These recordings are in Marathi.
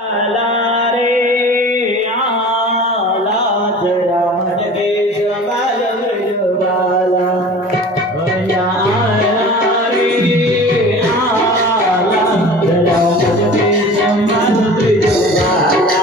आला रे आला जरा मजगेश बाल ब्रजबाला आला रे आला जरा मजगेश बाल ब्रजबाला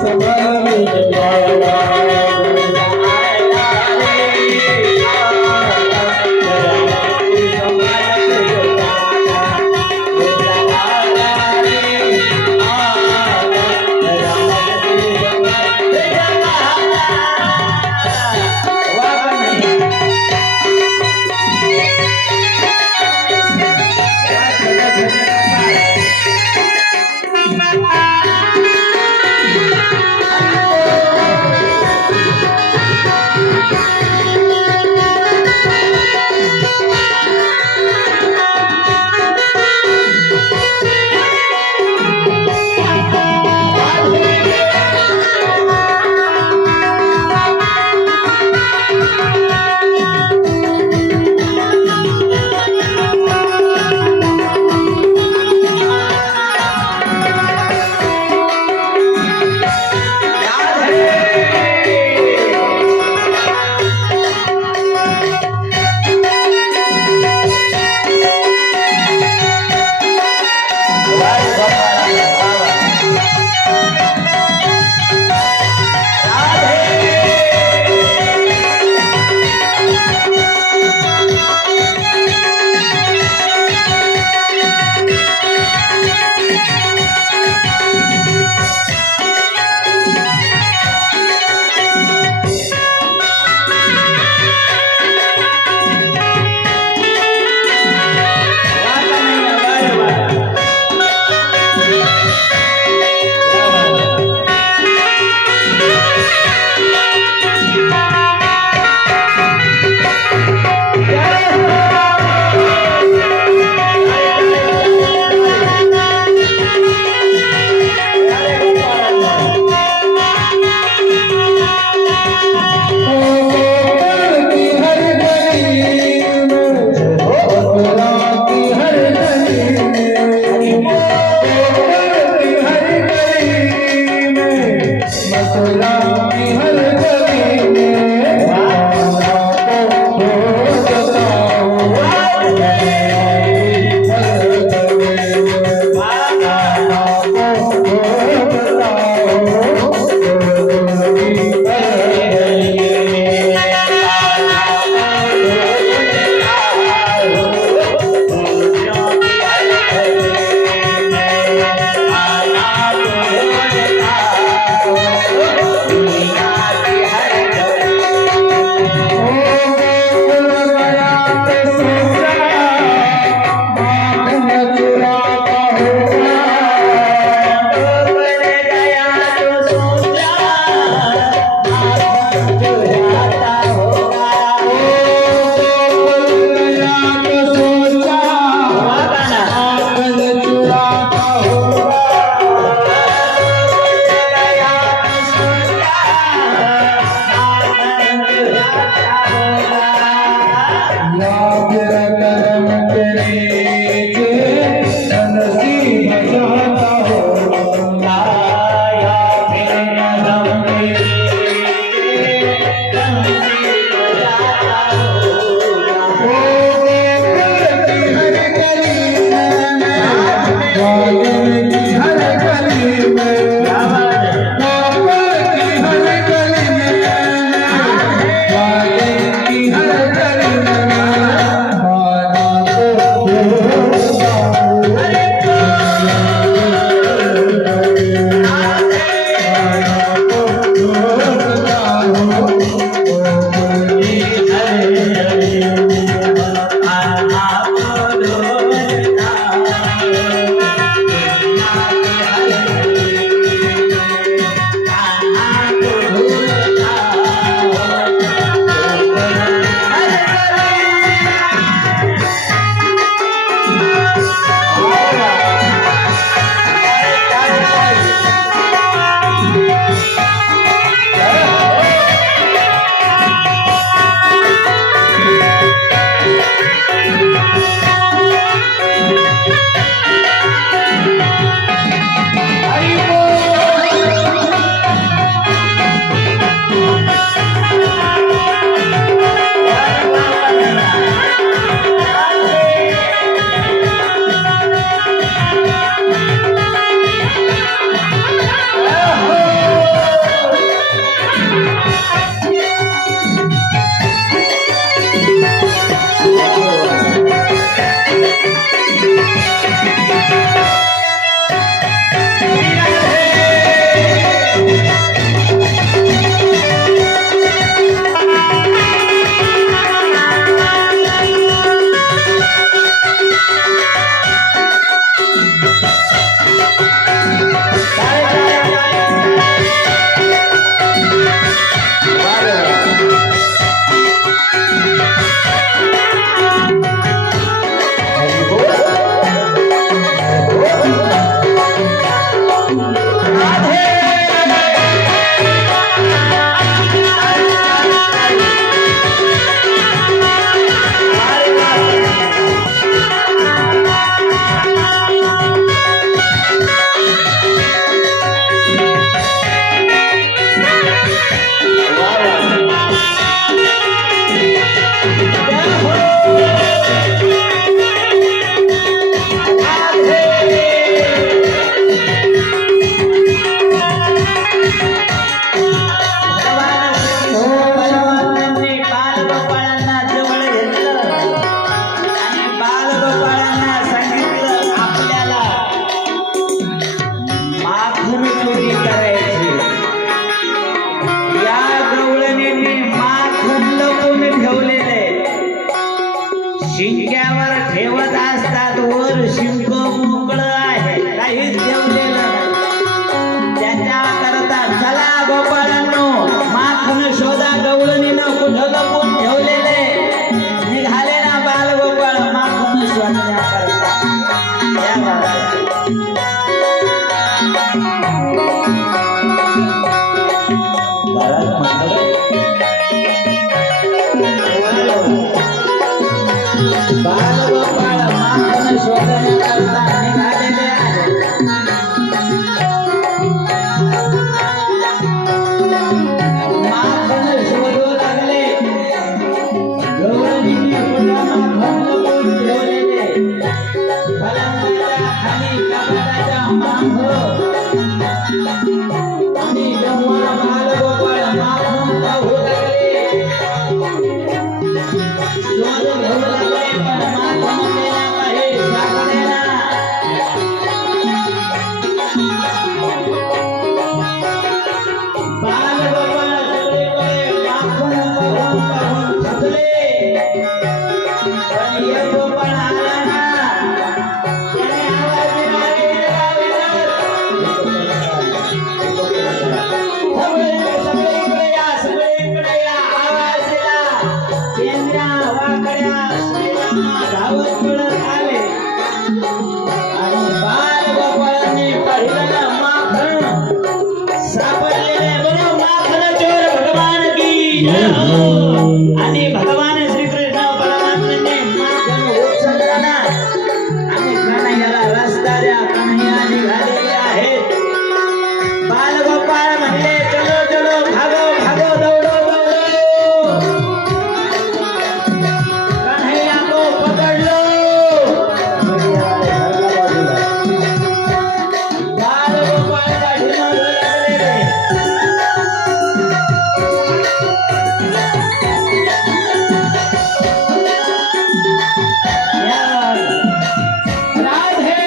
Samara पायावर शिंक मोकळं आहे, काहीच ठेवलेलं नाही. त्याच्या करता चला गोपाळांनो, माखन शोधा. गवळणीनं कुठं लपून ठेवलेले निघाले ना बालगोपाळ माखन शोधण्याकरता. या महाराज घरात म्हणलं बालगोपाळ माखन शोधण्याकरता निघालेले आहेत. माखन शोधू लागले. गवळणीने कुठं माखन लपवून ठेवलेले पलंगाच्या खाली कपाटाच्या मागं. आणि जेव्हा बालगोपाळ माखन पाहू लागले, शोध घेऊ लागले, पण माखन गेला काही सापडेना. बालगोपाळ सगळीकडे माखन पाहून पाहून थकले, पण एक गोपाळ आला ना. त्याने आवाज दिला, सगळीकडे या, सगळीकडे या. आवाज दिला. केंद्र्या वाकड्या श्रीरामा धावत पळत आले. आणि बालगोपाळांनी पाहिलं ना माखन सापडलेले. बोलो माखन चोर भगवान की जय हो. आणि भगवान श्रीकृष्ण परमात्म्याने माखन उचललं ना. आणि कन्हैयाला रस्ता द्या. कन्हैया निघालेले आहेत. बालगोपाळ म्हणले, चलो चलो, भागो भागो, दौड़ो दौड़ो. कन्हैया को पकड़ लो. बालगोपाळ काठीनं लागले. राधे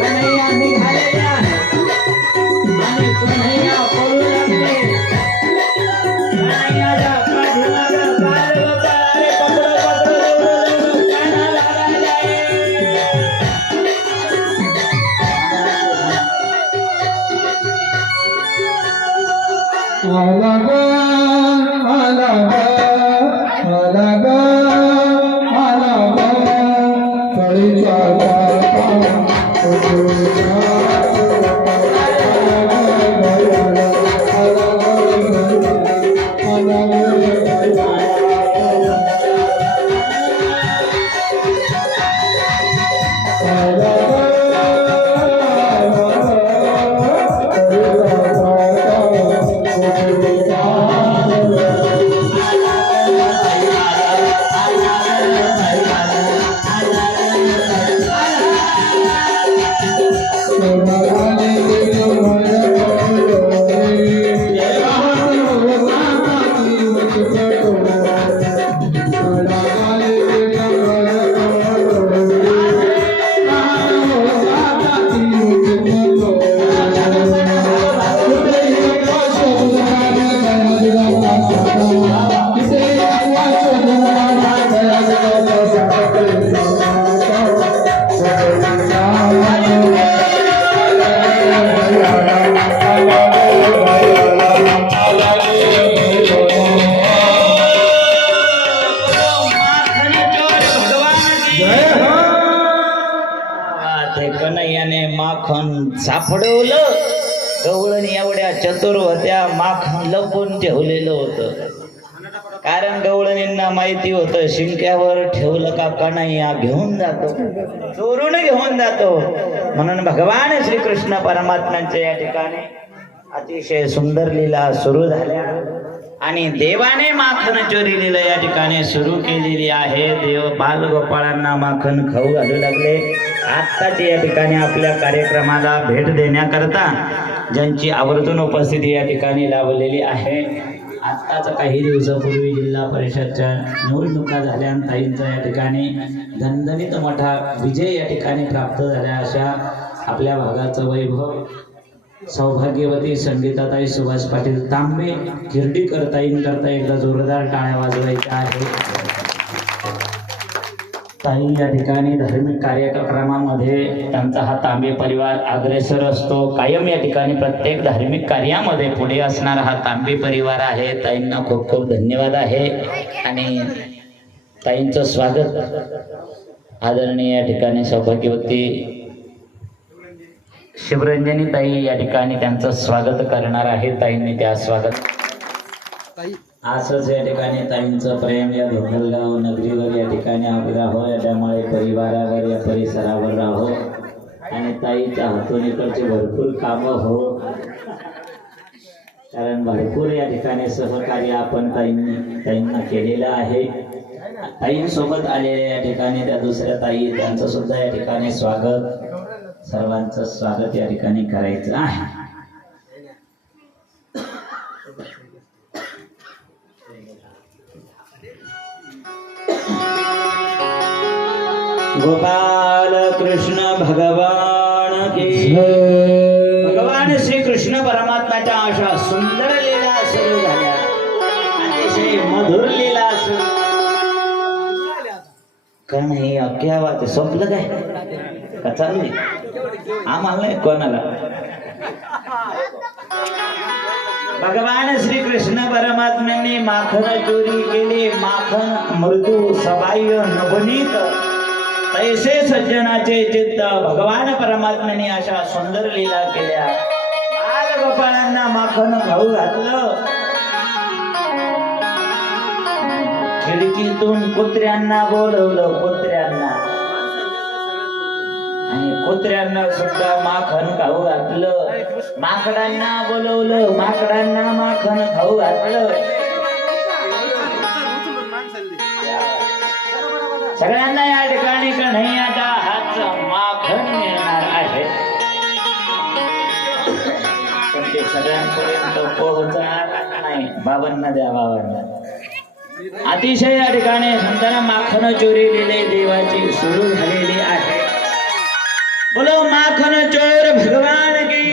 कन्हैया निघालेले आहेत. आणि कन्हैया पळू लागले. कन्हैयाच्या पाठीमागं बालगोपाळ आले. पकडो पकडो, दौडो दौडो, कान्हा लागायला आहे. आला ग आला ग आला ग आला ग कळीचा कन्हैयाने माखन सापडवलं. गवळणी एवढ्या चतुर होत्या, माखन लपून ठेवलेलं होतं. कारण गवळणींना माहिती होतं शिंक्यावर ठेवलं का कन्हैया घेऊन जातो, चोरून घेऊन जातो. म्हणून भगवान श्रीकृष्ण परमात्म्यांच्या या ठिकाणी अतिशय सुंदर लीला सुरू झाल्या. आणि देवाने माखन चोरी लीला या ठिकाणी सुरू केलेली आहे. देव बालगोपाळांना माखन खाऊ घालू लागले. आत्ताच या ठिकाणी आपल्या कार्यक्रमाला भेट देण्याकरता ज्यांची आवर्जून उपस्थिती या ठिकाणी लावलेली आहे. आत्ताच काही दिवसापूर्वी जिल्हा परिषदच्या निवडणुका झाल्या आणि ताईंचा या ठिकाणी दणदणीत मोठा विजय या ठिकाणी प्राप्त झाल्या. अशा आपल्या भागाचं वैभव सौभाग्यवती संगीताताई सुभाष पाटील तांबे किर्डीकर ताईंकरता एकदा जोरदार टाळ्या वाजवायच्या आहेत. ताई या ठिकाणी धार्मिक कार्यक्रमामध्ये त्यांचा हा तांबे परिवार अग्रेसर असतो. कायम या ठिकाणी प्रत्येक धार्मिक कार्यामध्ये पुढे असणारा हा तांबे परिवार आहे. ताईंना खूप खूप धन्यवाद आहे आणि ताईंचं स्वागत आदरणीय या ठिकाणी सौभाग्यवती शिवरंजनी ताई या ठिकाणी त्यांचं स्वागत करणार आहे. ताईंनी त्या स्वागत असंच या ठिकाणी ताईंचं प्रेम या धोंडलगाव नगरीवर या ठिकाणी आम्ही राहो, त्यामुळे परिवारावर या परिसरावर राहो आणि ताईच्या हातून इकडचे भरपूर कामं हो, कारण भरपूर या ठिकाणी सहकार्य आपण ताईंना केलेलं आहे. ताईंसोबत आलेल्या या ठिकाणी त्या दुसऱ्या ताई त्यांचं सुद्धा या ठिकाणी स्वागत, सर्वांचं स्वागत या ठिकाणी करायचं आहे. गोपाल कृष्ण भगवान की भगवान श्री कृष्ण परमात्म्याच्या अशा सुंदर लीला सुरू झाल्या, अतिशय मधुर लीला सुरू. का नाही क्या बात संपलं काय का चालू आम्हाला नाही कोणाला. भगवान श्री कृष्ण परमात्म्यांनी माखन चोरी केली, माखन मृदू सबाह्य नवनीत तैसे सज्जनाचे चित्त. भगवान परमात्म्याने अशा सुंदर लीला केल्या. बालगोपाळांना माखन खाऊ घातलं, खिडकीतून कुत्र्यांना बोलवलं, कुत्र्यांना आणि कुत्र्यांना सुद्धा माखन खाऊ घातलं. माकडांना बोलवलं, माकडांना माखन खाऊ घातलं. सगळ्यांना या ठिकाणी कन्हैयाच्या हातचं माखन मिळणार आहे, पण ते सगळ्यांपर्यंत पोहोचणार नाही. बाबांना द्या, बाबांना. अतिशय या ठिकाणी संतांना माखन चोरी लिहिले देवाची सुरू झालेली आहे. बोलो माखन चोर भगवान की.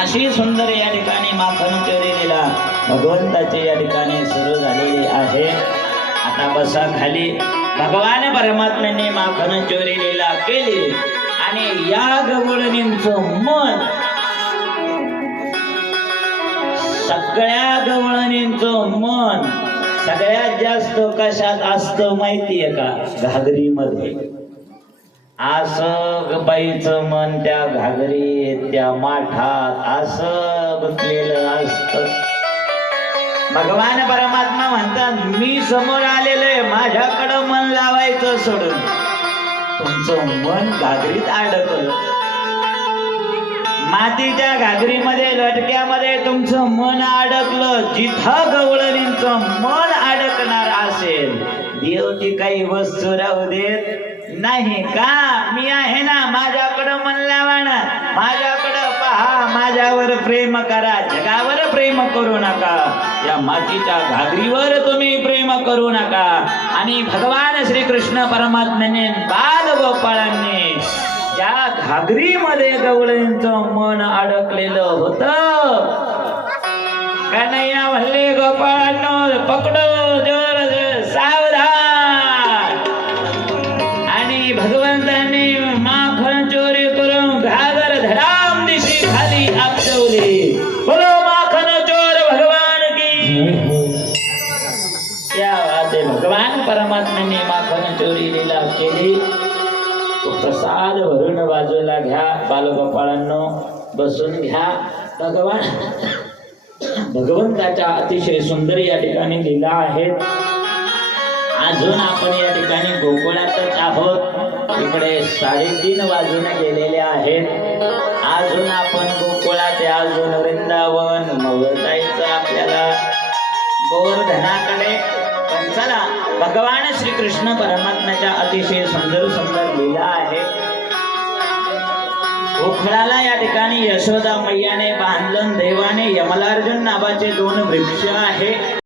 अशी सुंदर या ठिकाणी माखन चोरी लीला भगवंताची या ठिकाणी सुरू झालेली आहे. आता बसा खाली. भगवान परमात्म्याने माखन चोरी लीला केली आणि या गवळणींचं मन, सगळ्या गवळणींचं मन सगळ्यात जास्त कशात असतं माहितीये का? घागरीमध्ये. असं बाईचं मन त्या घागरीत, त्या माठात असं गुंतलेलं असतं. भगवान परमात्मा म्हणतात, मी समोर आलेलो आहे, माझ्याकडं मन लावायचं सोडून तुमचं मन घागरीत अडकलं. मातीच्या घागरीमध्ये, लटक्यामध्ये तुमचं मन अडकलं. जिथं गवळणींचं मन अडकणार असेल, देव ती काही वस्तू राहू देत नाही. का? मी आहे ना, माझ्याकडं मन लावा ना, माझ्याकडं पहा, माझ्यावर प्रेम करा. जगावर प्रेम करू नका, या मातीच्या घागरीवर तुम्ही प्रेम करू नका. आणि भगवान श्री कृष्ण परमात्म्याने बालगोपाळांनी त्या घागरीमध्ये गवळींचं मन अडकलेलं होतं. कन्हैया म्हणले, गोपाळांनो पकडो, जोर सावधान. आणि भगवंतांनी माखन चोरी करून घागर धडाम दिशी खाली आपटवली. बोलो माखन चोर भगवान की. त्या वाते भगवान परमात्म्याने माखन चोरी लीला केली. तो प्रसाद भरून बाजूला घ्या. बालगोपाळांनो बसून घ्या. भगवंताच्या अतिशय सुंदर या ठिकाणी लीला आहेत. अजून आपण या ठिकाणी गोकुळातच आहोत. इकडे 3:30 वाजून गेलेले आहेत. अजून आपण गोकुळात, अजून वृंदावन, मग जायचं आपल्याला गोवर्धनाकडे. पण चला, भगवान श्री कृष्ण परमात्म्याच्या अतिशय सुंदर सुंदर लीला आहे. गोकुळाला या ठिकाणी यशोदा मैयाने बांधलं. देवाने यमलार्जुन नावाचे 2 वृक्ष आहे.